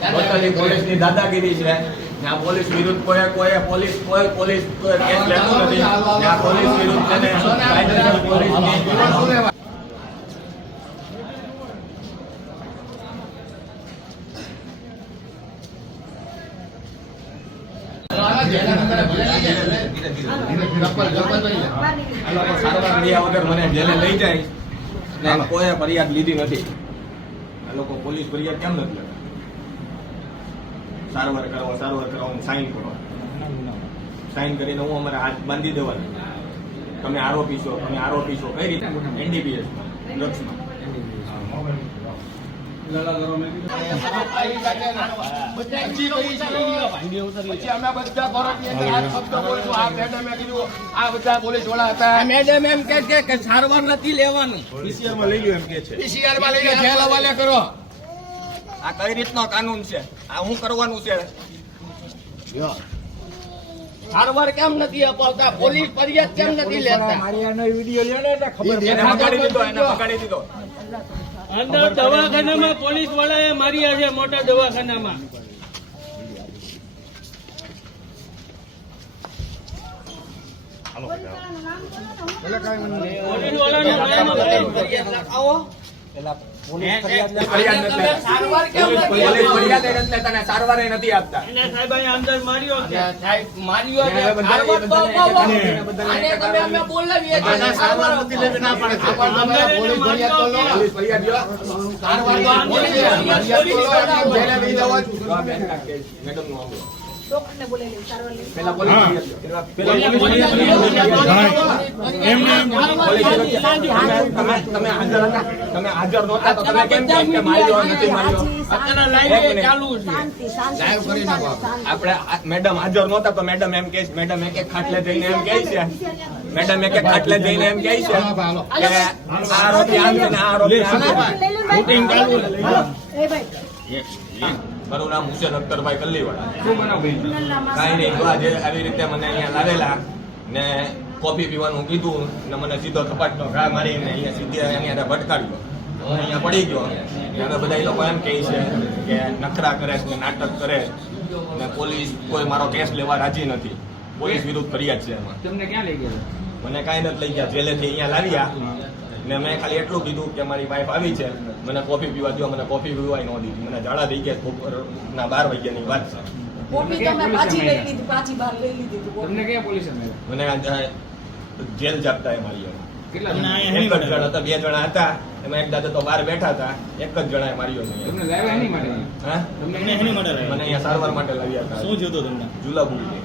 Totally પોલીસની દાદાગીરી છે. ને આ પોલીસ વિરુદ્ધ કોઈ કોઈ પોલીસ કોઈ પોલીસ કોઈ કેસ લેતું નથી. ને આ પોલીસ વિરુદ્ધ છે ને કાયદેસર પોલીસની આ લોકો સારવાર કર્યા વગર મને જેલે લઈ જાય. ને કોઈ ફરિયાદ લીધી નથી. આ લોકો પોલીસ ફરિયાદ કેમ નથી લેતા સારવાર કરો સારવાર કરો સાઈન કરો. સાઈન કરીને હું અમારે હાથ બાંધી દેવાનું. તમે આરોપી છો તમે આરોપી છો કઈ રીતે? એનડીપીએસ ડ્રગ્સમાં સારવાર નથી લેવાનું કરો આ કઈ રીતનો કાનૂન છે આ હું કરવાનું છે સારવાર કેમ નથી અપાવતા પોલીસ ફરિયાદ કેમ નથી લેતા વીડિયો પકડી દીધો, એને પકડી દીધો. અંદર દવાખાનામાં પોલીસ વાળાએ માર્યા છે મોટા દવાખાનામાં. પોલીસ વાળાનું નામ આપો. કેમ પોલીસ સારવાર નથી આપતા? સાહેબ અંદર માર્યો સાહેબ માર્યો બોલાવીએ સારવાર નથી લેવી ના પાડે. સારવાર કે. આપણે આ- મેડમ હાજર નહોતા તો મેડમ એમ કહે છે મેડમ એક એક ખાટલે જઈને એમ કહે છે મેડમ એક એક ખાટલે જઈને એમ કહે છે કે આ આરોપી આમ છે ને આ આમ છે મારું નામ હુસેન અખ્તરભાઈ કલ્લીવાળા. કાંઈ નહીં જો આજે આવી રીતે મને અહીંયા લાવેલા ને કોફી પીવાનું કીધું ને મને સીધો થપાટનો ઘા મારીને અહીંયા સીધી અહીંયા ભટકાડ્યો. અહીંયા પડી ગયો. ને હવે બધા એ લોકો એમ કહે છે કે નખરા કરે છે નાટક કરે ને પોલીસ કોઈ મારો કેસ લેવા રાજી નથી. પોલીસ વિરુદ્ધ ફરિયાદ છે એમાં. તમને ક્યાં લઈ ગયા? મને કાંઈ નથી લઈ ગયા. જેલેથી અહીંયા લાવ્યા. ને મેં ખાલી એટલું કીધું કે મારી વાઈફ આવી છે. મને કોફી પીવા દો મને કોફી પીવાય ન દીધી. મને ઝાડા થઈ ગયા બપોરના બાર વાગ્યાની વાત છે. કોફી તો મેં પાછી લઈ લીધી પાછી બહાર લઈ લીધી તમને ક્યાં પોલીસ મને જેલ જાપતા એ મારી કેટલા તમને જણા? અહીંયા એક જ જણા હતા બે જણા હતા. એમાં એક દાદા તો બહાર બેઠા હતા. એક જ જણાએ માર્યો છે તમને લાવ્યા એની માટે? હા? તમને એની માટે મને અહીંયા સારવાર માટે લાવ્યા હતા. શું જોતું તમને? જુલાબુડી.